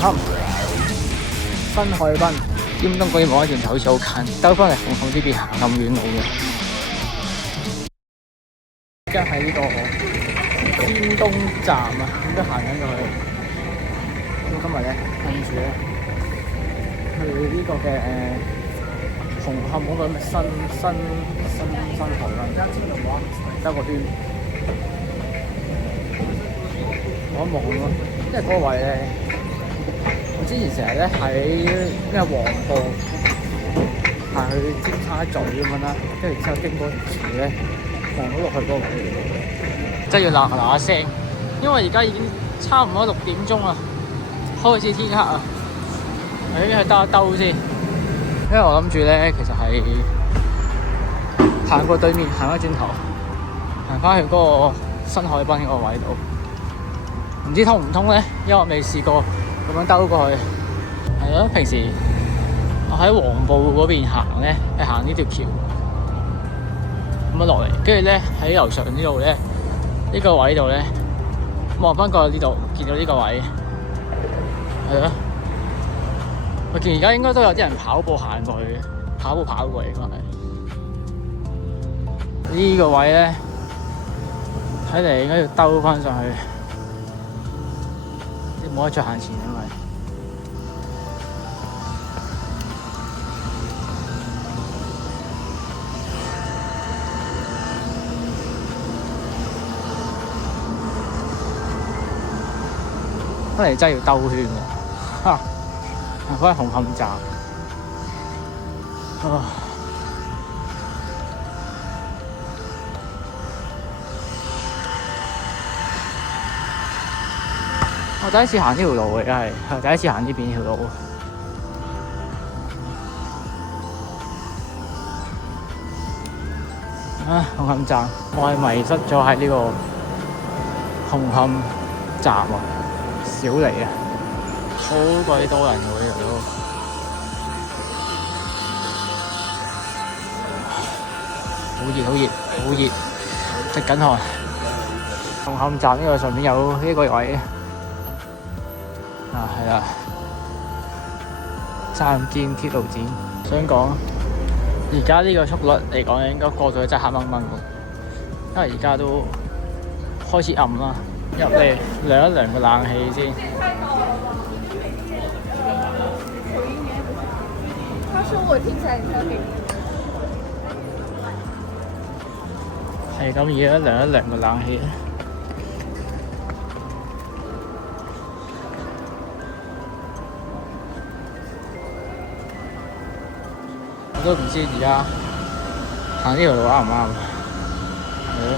磡新海濱。尖東嗰邊望一轉頭好似好近，兜翻嚟紅磡呢邊行咁遠路嘅。而家喺呢個尖東站啊，咁都行緊過去。咁今日咧跟住咧去呢個嘅紅磡嗰個咩新海啦，兜個圈望一望咯，因為嗰個位咧。我之前成日咧喺咩黃埔行去尖沙咀咁樣啦，跟住之後經過條橋咧，望到落去嗰個位，真係要嗱嗱聲，因為而家已經差唔多6點鐘啦，開始天黑啊！我先去兜一兜先，因為我諗住咧，其實係行過對面，行翻轉頭，行翻去嗰個新海濱嗰個位度，唔知通唔通咧？因為我未試過。咁樣兜過去，係咯。平時我喺黃埔嗰邊行咧，係行呢條橋，咁樣落嚟，跟住咧喺樓上呢度咧，呢個位度咧，望翻過去呢度，見到呢個位，係咯。我見而家應該都有啲人跑步行過去嘅，跑過嚟應該係。呢個位咧，睇嚟應該要兜翻上去。冇得再行前，因為翻嚟真係要兜圈喎！嚇，行翻紅磡站啊！我第一次行呢條路嘅，係第一次行呢邊呢條路。啊，紅磡站，我係迷失咗喺呢個紅磡站啊，小嚟啊，好鬼多人喎呢度，好熱，滴緊汗。紅磡站呢個上面有呢個位。啊，係啦，三堅鐵路展。想講，而家呢個速率嚟講，應該過咗去真係黑掹掹喎。因為而家都開始暗啦，入嚟涼一涼個冷氣先。他說我聽起來你可以。係咁，而家涼一涼個冷氣。我都唔知而家行呢條路啱唔啱，係咯，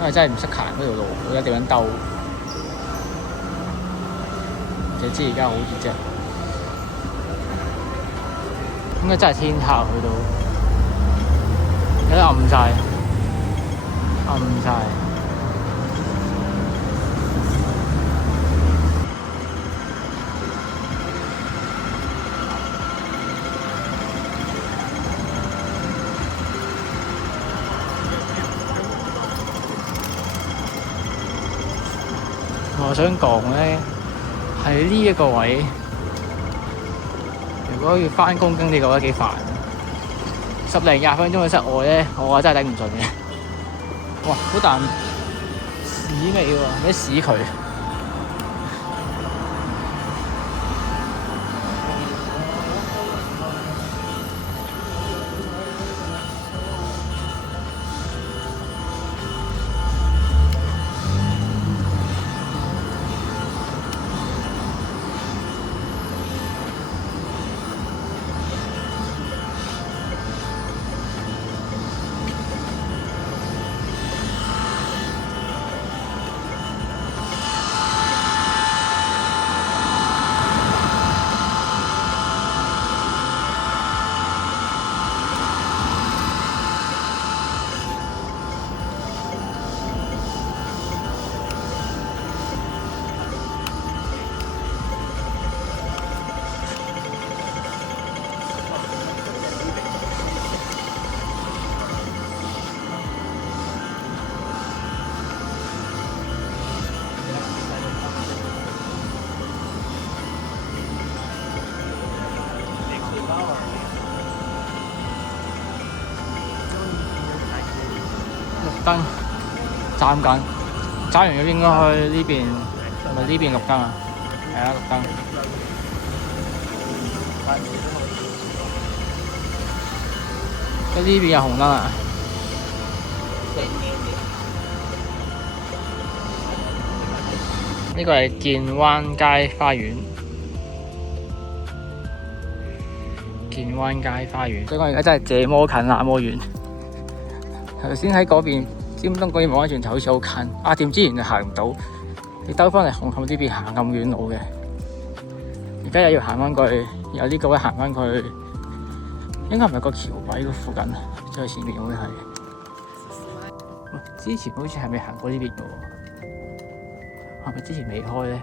因為真係唔識行嗰條路，我一定要兜。你知而家好熱啫，應該真係天黑去到，有啲暗晒。我想講咧，喺呢一個位，如果要返工經理覺得幾煩，10零20分鐘嘅室外咧，我真係頂唔順嘅。哇，好啖屎味喎，咩屎渠？燈，斬緊，斬完咗應該去呢邊，係咪呢邊綠燈啊？係啊，綠燈。咁呢邊有紅燈啊！呢個係建灣街花園。建灣街花園，所以我而家真係這麼近那麼遠。頭先喺嗰邊尖東嗰邊望翻轉頭好似好近，啊點知原來行唔到，你兜翻嚟紅磡呢邊行咁遠路嘅。而家又要行翻過去，由呢個位行翻過去，應該唔係個橋位嗰附近，即係前面會係。之前好似係未行過呢邊嘅喎，係咪之前未開咧？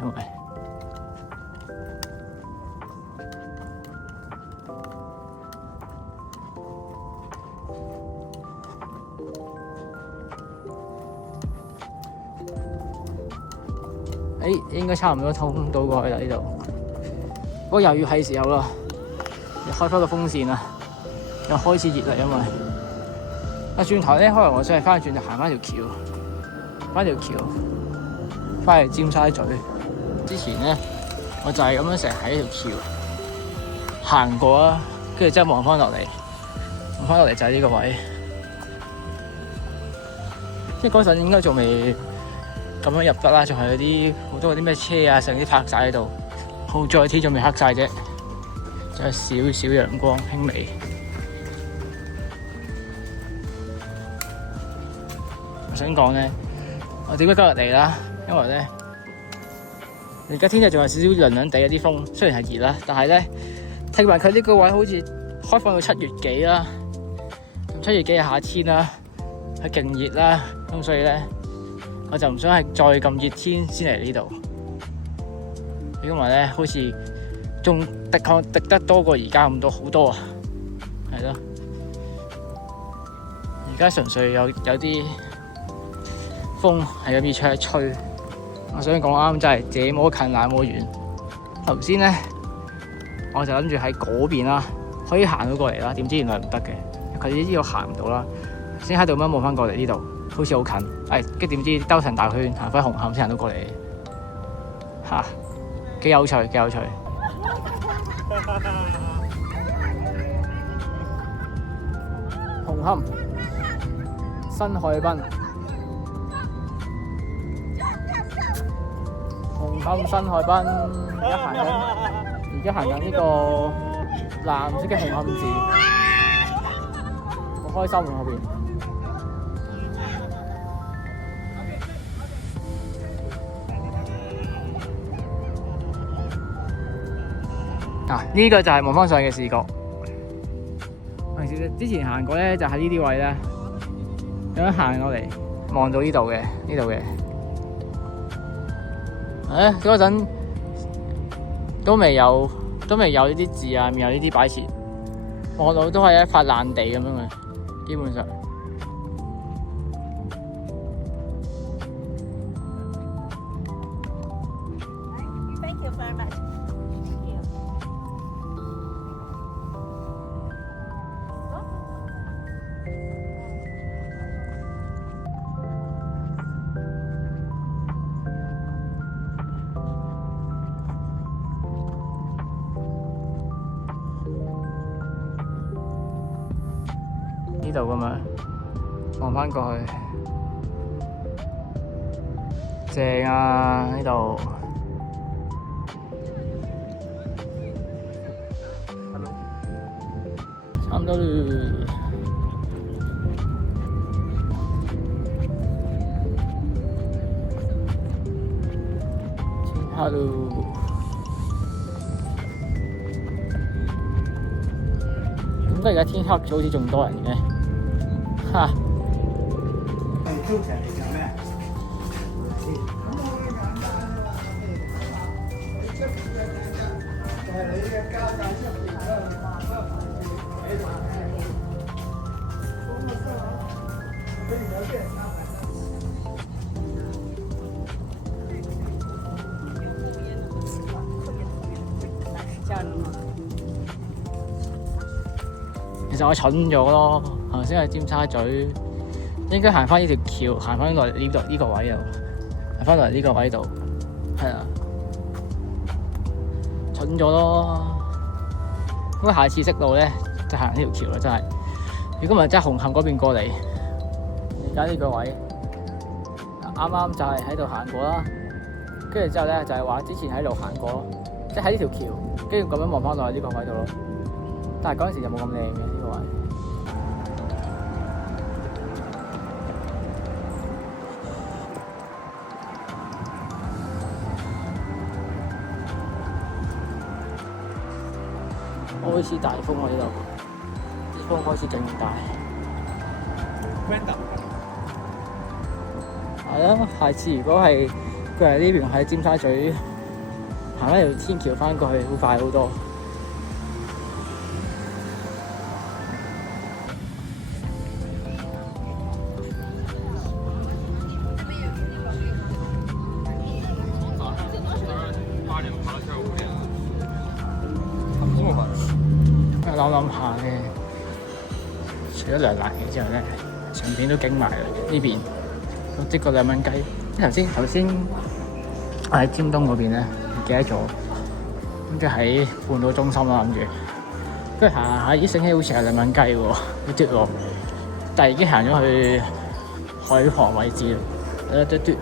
因為應該差唔多通到過去啦呢度，不過又要係時候啦，要開翻個風扇啦，又開始熱啦，因為轉頭咧，可能我想係翻轉就行翻條橋，翻嚟尖沙咀。之前咧，我就係咁樣成日喺條橋行過啊，跟住之後望翻落嚟就係呢個位，即係嗰陣應該仲未咁樣入得啦，仲係嗰啲好多嗰啲咩車啊，成啲泊晒喺度。好在天仲未黑晒啫，就有少少陽光輕微。我想講咧，我點解今日嚟啦？因為咧，而家天氣仲有少少涼涼地，有啲風，雖然係熱啦，但係咧，聽聞佢呢個位好似開放到7月幾啦，7月幾係夏天啦，係勁熱啦，咁所以咧。我就唔想係再咁熱天先嚟呢度，如果唔係咧，好似仲滴得多過而家咁多好多啊，係咯。而家純粹有啲風係咁樣吹一吹。我想講啱就係這麼近那麼遠。頭先咧，我就諗住喺嗰邊啦，可以行到過嚟啦，點知原來唔得嘅，佢呢度行唔到啦，先喺度咁望翻過嚟呢度。好似好近，跟住點知兜成大圈行翻紅磡先行到過嚟，嚇幾有趣。紅磡新海濱，紅磡新海濱，而家行緊呢個藍色嘅紅磡字，好開心啊！後邊。呢個就係望翻上嘅視覺。之前行過咧，就喺呢啲位咧，咁樣行過嚟，望到呢度嘅。嗰陣都未有呢啲字啊，未有呢啲擺設，望到都係一塊爛地咁樣嘅，基本上。呢度咁樣望翻過去，正啊！呢度差唔多啦。Hello， 點解而家天黑咗，好似仲多人嘅？嚇！其實我蠢咗咯，頭先喺尖沙咀應該行翻呢條橋橋行翻落呢個位度，行翻落呢個位度，係啊，蠢咗咯。咁下次識路咧，就行呢條橋啦，真係。如果唔係真係紅磡嗰邊過嚟，而家呢個位啱啱就係喺度行過啦。跟住之後咧，就係話之前喺度行過咯，即係喺呢條橋，跟住咁樣望翻落去呢個位度咯。但係嗰陣時就冇咁靚嘅呢個位。開始大風喎呢度，啲風開始勁大。係啊，下次如果係佢係呢邊喺尖沙咀行一條天橋翻過去，會快好多。諗下咧，除咗涼辣嘢之後咧，上邊都經埋啦呢邊，即個2蚊雞。頭先我喺尖東嗰邊咧，唔記得咗，跟住喺半島中心啦諗住，跟住行下咦醒起好似係2蚊雞喎，好跌落，但係已經行咗去海旁位置啦，嘟嘟。